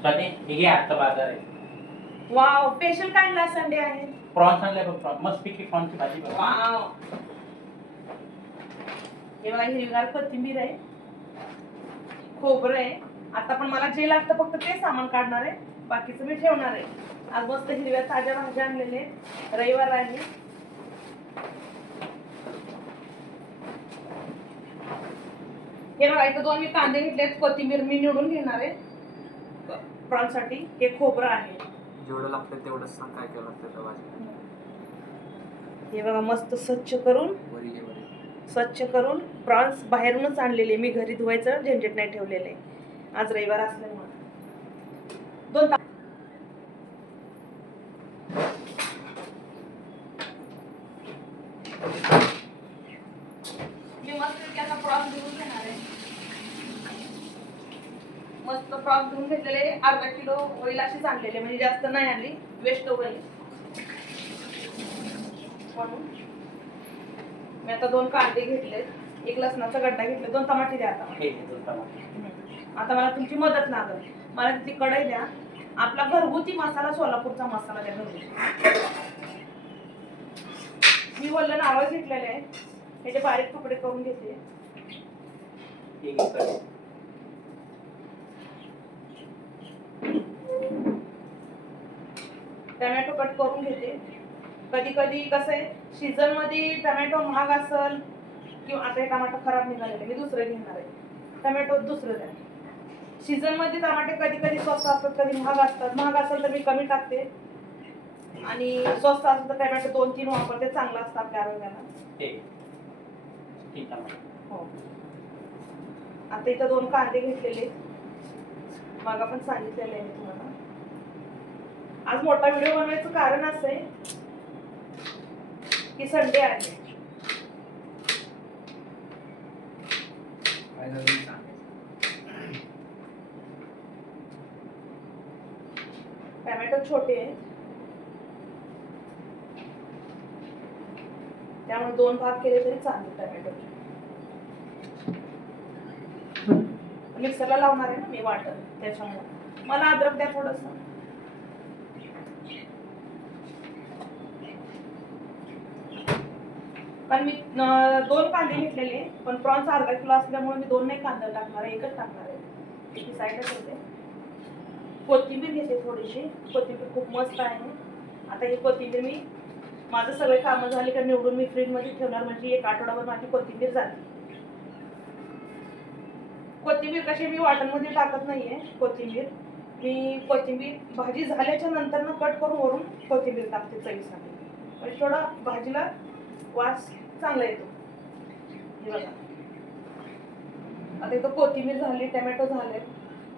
स्वाती हे घे आजचा बाजार आहे. वाव, स्पेशल काढला संडे आहे. प्रॉन्स आणले बघ, प्रॉन्स मस्त पैकी प्रॉन्सची भाजी बघ. वाव, हे बघा हिरवीगार कोथिंबीर आहे, खोबरं आहे. आता पण मला जे लागतं फक्त ते सामान काढणार आहे, बाकीचं मी ठेवणार आहे. आज मस्त हिरव्या ताज्या भाज्या आणलेले, रविवार आहे. हे बघा इथं 2 मी कांदे घेतलेत, कोथिंबीर मी निवडून घेणार आहे प्रॉन्स साठी. हे खोबरं आहे, जेवढं लागतं तेवढं सांग काय काय लागतं त्या भाजीला. हे बघा मस्त स्वच्छ करून प्रॉन्स बाहेरूनच आणलेले, मी घरी धुवायचं झंझट नाही ठेवलेले. आज रविवार असल्यामुळे 2 मी मस्त आता प्रॉन्स धुवून घेणार आहे. मस्त प्रॉन्स धुवून घेतलेले, अर्धा किलो होईल अशीच आणलेले, म्हणजे जास्त नाही आणली, वेस्ट होईल म्हणून. मी आता 2 कांदे घेतले, 1 लसणाचा गड्डा घेतले, 2 टमाटे द्या. आता हे घे 2 टमाटे. आता मला तुमची मदत लागल. मला ती कढई द्या, आपला घरगुती मसाला, सोलापूरचा मसाला द्या घरगुती. मी वल्ल नारळ घेतलेले आहे, त्याचे बारीक तुकडे करून घेते. हे घे कढई. टोमॅटो कट करून घेते. कधी कधी कसं आहे, सीझन मध्ये टोमॅटो महाग असेल किंवा आता हे टोमॅटो खराब निघालेले, मी दुसरे घेणार आहे. टोमॅटो दुसरं द्या. सीझन मध्ये टमाटे कधी कधी स्वस्त असतात, कधी महाग असतात. महाग असेल तर मी कमी टाकते, आणि स्वस्त असेल तर टोमॅटो 2-3 वापरते, चांगलं असतं आपल्या आरोग्याला. हो. आता इथं 2 कांदे घेतलेले, मग आपण सांगितलेलं आहे मी तुम्हाला. आज मोठा व्हिडिओ बनवायचं कारण असं आहे की संडे आहे. टोमॅटो छोटे आहे, त्यामुळे 2 भाग केले तरी चालेल. टोमॅटोचे मिक्सरला लावणार आहे ना मी वाटण, त्याच्यामुळे मला अद्रक द्या थोडस. पण मी 2 कांदे घेतलेले, पण प्रॉन्स अर्धा किलो असल्यामुळे मी 2 नाही कांदा टाकणार आहे, 1च टाकणार आहे. ती साईडच होते. कोथिंबीर घेते थोडीशी, कोथिंबीर खूप मस्त आहे. आता ही कोथिंबीर मी, माझं सगळे कामं झाली का निवडून मी फ्रीज मध्ये ठेवणार, म्हणजे 1 आठवडाभर माझी कोथिंबीर जाते. कोथिंबीर कशी मी वाटणमध्ये टाकत नाहीये. कोथिंबीर भाजी झाल्याच्या नंतर ना कट करून वरून कोथिंबीर टाकते चवीसाठी, म्हणजे थोडा भाजीला वास चांगला येतो. हे बघा आता इथं कोथिंबीर झाली, टोमॅटो झाले,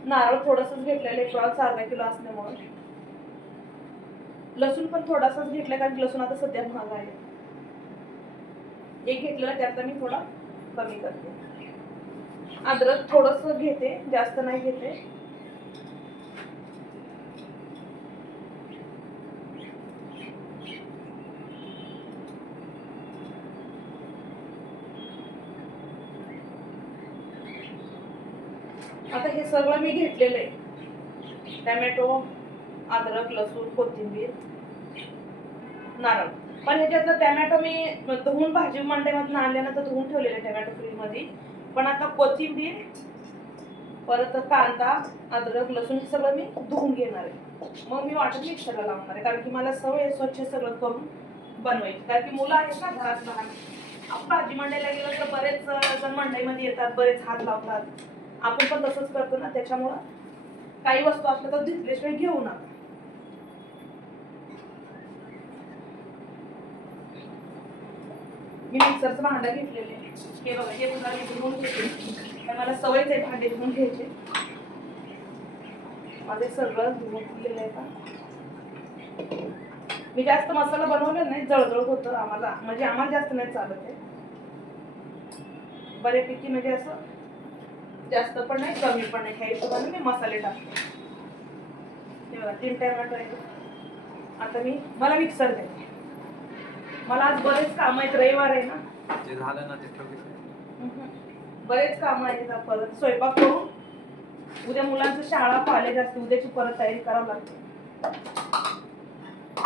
नारळ थोडंसंच घेतलेलं आहे, प्रॉन्स अर्धा किलो असल्यामुळे. लसूण पण थोडासाच घेतलाय, कारण लसूण आता सध्या महाग आहे. 1 घेतलेला, त्यातला मी थोडा कमी करते. अद्रक थोडस घेते, जास्त नाही घेते. आता हे सगळं मी घेतलेलं आहे, टोमॅटो, अद्रक, लसूण, कोथिंबीर, नारळ. पण ह्याच्यातलं टोमॅटो मी धुवून भाजी मंडईमधून आणल्यानंतर धुवून ठेवलेले टोमॅटो फ्रीज मध्ये. पण आता कोथिंबीर, परत कांदा, अद्रक, लसूण सगळं मी धुवून घेणार आहे. मग मी वाटण मिक्सरला लावणार आहे, कारण की मला सवय आहे स्वच्छ सगळं करून बनवायची. कारण की मुलं आहेत ना घरात लहान. आपण भाजी मंडईला गेलो तर बरेच जण मंडईमध्ये येतात, बरेच हात लावतात. आपण पण तसंच करतो ना, त्याच्यामुळं काही वस्तू असल्या तर धुतल्याशिवाय घेऊ नका. मी मिक्सरचं भांडं घेतलेले, हे बघा, हे पुन्हा मी धुवून घेते, मला सवयच आहे भांडे धुवून घ्यायचे. माझे सगळं धुवून दिलेलं आहे का. मी जास्त मसाला बनवलेला नाही, जळजळ होतं आम्हाला, म्हणजे आम्हाला जास्त नाही चालत आहे. बऱ्यापैकी म्हणजे असं जास्त पण नाही, कमी पण नाही, ह्या हिशोबाने मी मसाले टाकते. हे बघा 3 टोमॅटो आहे. आता मला मिक्सर द्यायचे, मला आज बरेच काम आहेत, रविवार आहे ना. जे झालं ना ते ठेवलं. बरेच काम आहेत, परत स्वयंपाक करून उद्या मुलांचं शाळा कॉलेज असते, उद्याची परत तयारी करावी लागते.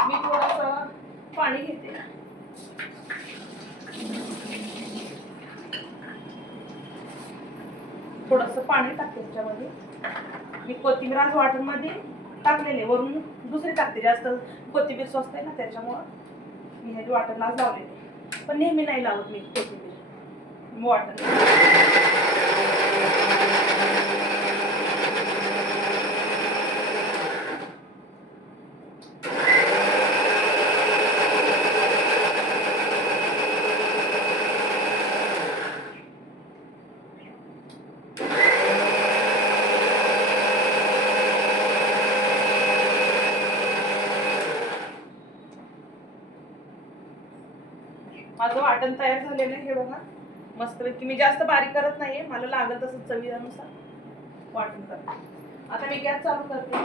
मी थोडंसं पाणी घेते. थोडंसं पाणी टाकते त्याच्यामध्ये. मी कोथिंबीर आज वाटणमध्ये टाकलेले, वरून दुसरी टाकते. जास्त कोथिंबीर स्वस्त आहे ना त्याच्यामुळं मी ह्याची वाटण आज लावलेली. पण नेहमी नाही लावत मी कोथिंबीर वाटण. माझं वाटण तयार झालेलं आहे. हे बघा मस्तपैकी. मी जास्त बारीक करत नाहीये, मला लागत तसं चवीनुसार वाटण करते. आता मी गॅस चालू करते.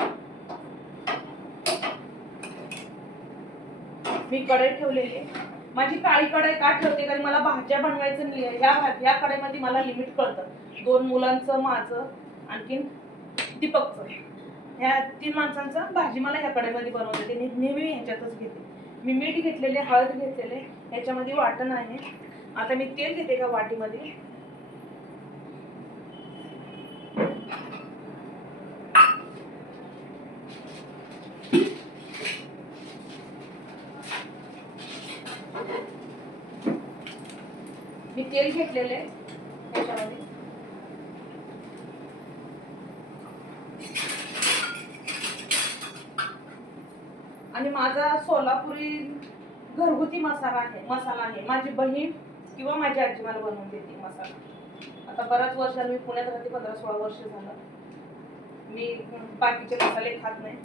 मी कढई ठेवलेली आहे. माझी काळी कढई का ठेवते, कारण मला भाज्या बनवायचं ह्या कढईमध्ये मला लिमिट कळतं. 2 मुलांचं, माझं, आणखीन दीपकचं, ह्या 3 माणसांचं भाजी मला ह्या कढईमध्ये बनवते. ते नेहमी ह्याच्यातच घेते. मी मीठ घेतलेले, हळद घेतलेले, ह्याच्यामध्ये वाटण आहे. आता मी तेल घेते का वाटीमध्ये. मी तेल घेतलेले ह्याच्यामध्ये. आणि माझा सोलापुरी घरगुती मसाला आहे. माझी बहीण किंवा माझी आजी मला बनवून देते मसाला. आता बऱ्याच वर्षांनी मी पुण्यात राहते, 15-16 वर्ष झालं. मी बाकीचे मसाले खात नाही.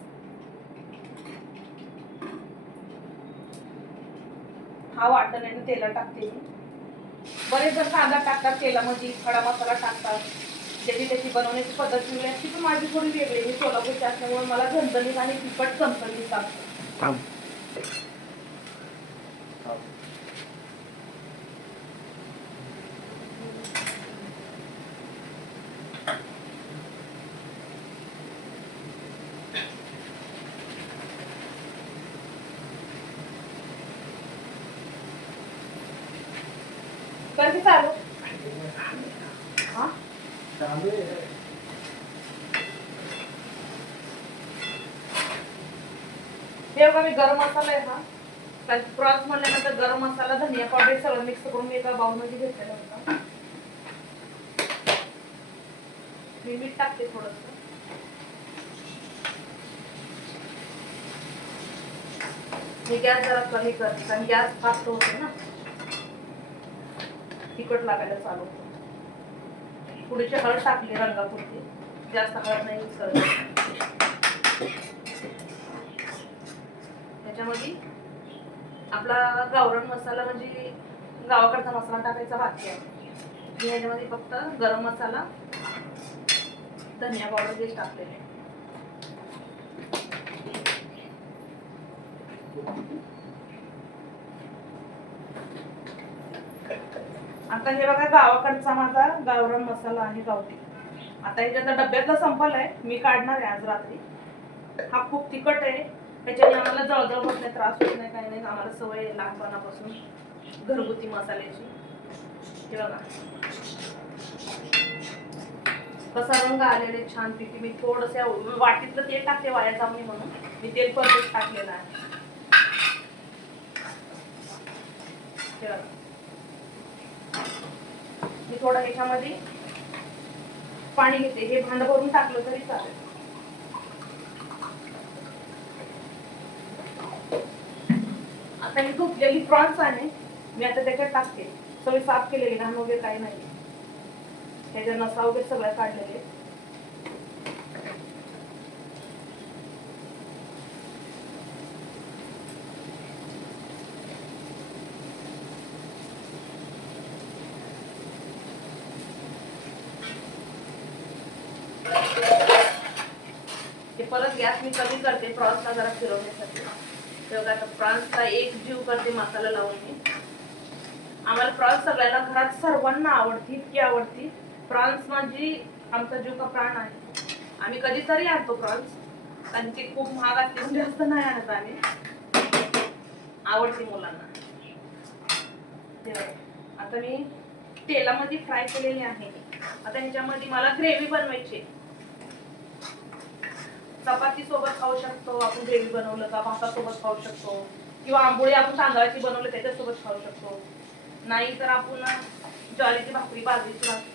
हा वाटण आहे, तेला टाकते मी. बरेच जण कांदा टाकतात तेलामध्ये, खडा मसाला टाकतात. ज्याची त्याची बनवण्याची पद्धत वेगळी असते, पण माझी थोडी वेगळी. मी सोलापूरची असल्यामुळे मला झणझणीत आणि तिखट चमचमीत लागतं. कधी चालू हा हे बघा, मी गरम मसाला आहे हा. प्रॉन्स म्हणल्यानंतर गरम मसाला, धनिया पावडर सगळं मिक्स करून मी एका बाउल मध्ये घेतलेला होता. मी मीठ टाकते थोडस. मी गॅस जरा कमी करते, कारण गॅस फास्ट होते ना, तिखट लागायला चालू होतं. थोडीशी हळद टाकली रंगापुरती, जास्त हळद नाही यूज करत. त्याच्यामध्ये आपला गावरान मसाला, म्हणजे गावाकडचा मसाला टाकायचा बाकी आहे. मी ह्याच्यामध्ये फक्त गरम मसाला, धनिया पावडर जे टाकलेले. आता हे बघा, गावाकडचा माझा गावरान मसाला आहे, गावठी. आता ह्याच्यात डब्यातला संपलाय, मी काढणार आहे आज रात्री. हा खूप तिखट आहे, त्याच्याने आम्हाला जळजळ होत नाही, त्रास होत नाही, काही नाही. आम्हाला सवय आहे लहानपणापासून घरगुती मसाल्याची. हे बघा कसा रंग आलेले छान पिकी. मी थोडस वाटीतलं तेल टाकते, वाया जाऊ नये म्हणून मी तेल परत टाकलेलं आहे. मी थोडं ह्याच्यामध्ये पाणी घेते. हे भांड भरून टाकलं तरी चालेल. आता ही धुतलेली प्रॉन्स आहे, मी आता त्याच्यात टाकते. सगळे साफ केलेले, घाण वगैरे काही नाही. त्याच्या नसा वगैरे सगळ्या काढलेले. ते परत गॅस मी कमी करते प्रॉन्सला जरा फिरवण्यासाठी. तेव्हा प्रॉन्सला एक जीव करते मसाला लावून मी. आम्हाला प्रॉन्स सगळ्यांना घरात सर्वांना आवडती, इतकी आवडती. प्रॉन्स म्हणजे आमचा जीव का प्राण आहे. आम्ही कधीतरी आणतो प्रॉन्स, कारण ती खूप महाग असते म्हणून जास्त नाही आणत आम्ही. आवडते मुलांना. ते बघा. आता मी तेलामध्ये फ्राय केलेली आहे. आता ह्याच्यामध्ये मला ग्रेव्ही बनवायची. चपाती सोबत खाऊ शकतो आपण, ग्रेव्ही बनवलं का भातासोबत खाऊ शकतो, किंवा आंबोळी आपण तांदळाची बनवलं त्याच्यासोबत खाऊ शकतो, नाही तर आपण ज्वारीची भाकरी, बाजरीची भाकरी.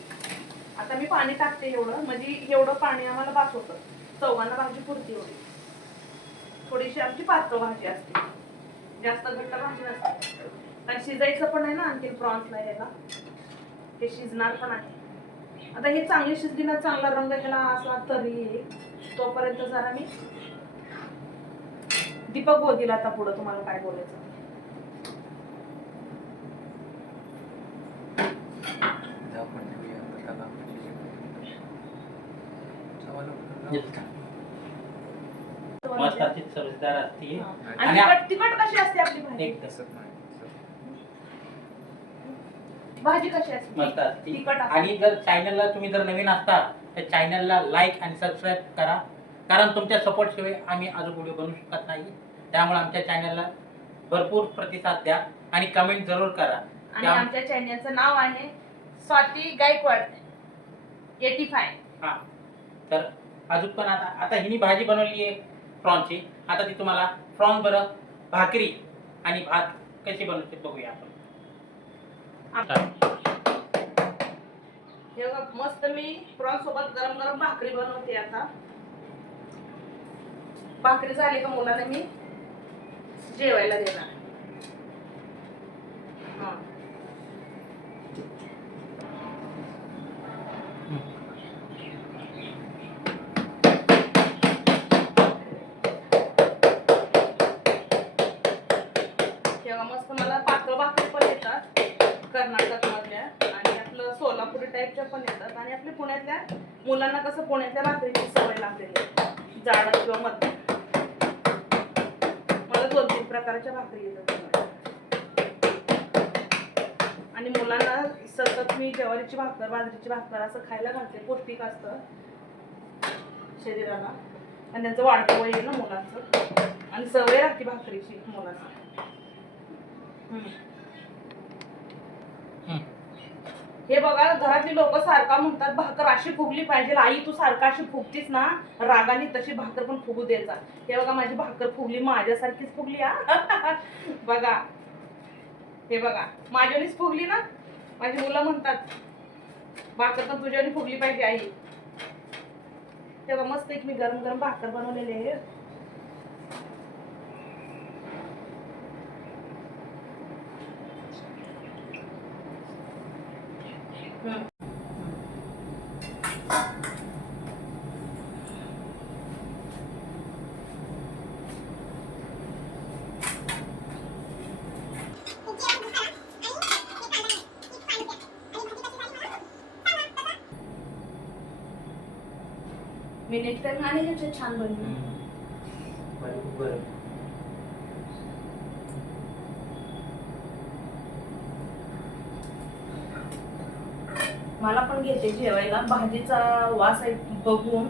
आता मी पाणी टाकते एवढं, म्हणजे एवढं पाणी आम्हाला बास होतं. चौघांना भाजी पुरती एवढी. थोडीशी आमची पातळ भाजी असते, जास्त घट्ट भाजी नसते, कारण शिजायचं पण आहे ना आणखी प्रॉन्सला. याला हे शिजणार पण आहे. आता हे चांगली शिजली ना, चांगला रंग ह्याला असा तरी येईल, तोपर्यंत जरा मी दीपक बोलतील आता पुढं तुम्हाला काय बोलायचं. मस्त अशी चविष्टार असते. आणि तिखट कशी असते आपली भाजी? एक भाजी कशी असते? मस्त असते. तिखट असते. आणि जर चॅनलला तुम्ही जर नवीन असता तर चॅनलला लाईक आणि सबस्क्राईब करा, कारण तुमच्या सपोर्ट शिवाय आम्ही अजून व्हिडिओ बनवू शकत नाही. त्यामुळे आमच्या चॅनलला भरपूर प्रतिसाद द्या आणि कमेंट जरूर करा. आणि आमच्या चॅनलचं नाव आहे स्वाती गायकवाड 85. हा, तर अजून पण आता हिनी भाजी बनवली आहे प्रॉन्सची. आता ती तुम्हाला प्रॉन्स बरं भाकरी आणि भात कशी बनवते बघूया आपण. हे बघा, मस्त मी प्रॉन्स सोबत गरम गरम भाकरी बनवते. आता भाकरी झाली का मुलाला मी जेवायला देणार. हा. तेव्हा मस्त मला पातळ भाकरी पण येतात कर्नाटक मधल्या, आणि आपलं सोलापुरी टाईपच्या पण येतात, आणि आपल्या पुण्यातल्या मुलांना कसं पुण्यातल्या भाकरीची सवय लागलेली आहे, जाड किंवा मध्यम. मला 2-3 प्रकारच्या भाकरी येतात. आणि मुलांना सतत मी ज्वारीची भाकर, बाजरीची भाकर असं खायला घालते. पौष्टिक असतं शरीराला, आणि त्यांचं वाढतं वय आहे ना मुलांचं, आणि सवय राहते भाकरीची मुलांना. हे बघा, घरातली लोक सारखा म्हणतात भाकर अशी फुगली पाहिजे. आई तू सारखा अशी फुगतीस ना रागाने, तशी भाकर पण फुगू द्यायचा. हे बघा, माझी भाकर फुगली, माझ्यासारखीच फुगली. हा बघा, हे बघा, माझ्यानीच फुगली ना. माझी मुलं म्हणतात भाकर पण तुझ्यानी फुगली पाहिजे आई. तेव्हा मस्त एक मी गरम गरम भाकर बनवलेली आहे. मी नेक्स्ट टाइम आणि ह्याचे छान बनवू. मला पण घ्यायचे जेवायला. भाजीचा वास बघून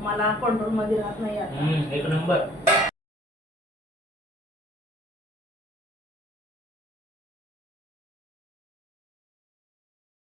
मला कंट्रोल मध्ये राहत नाही आता. एक नंबर.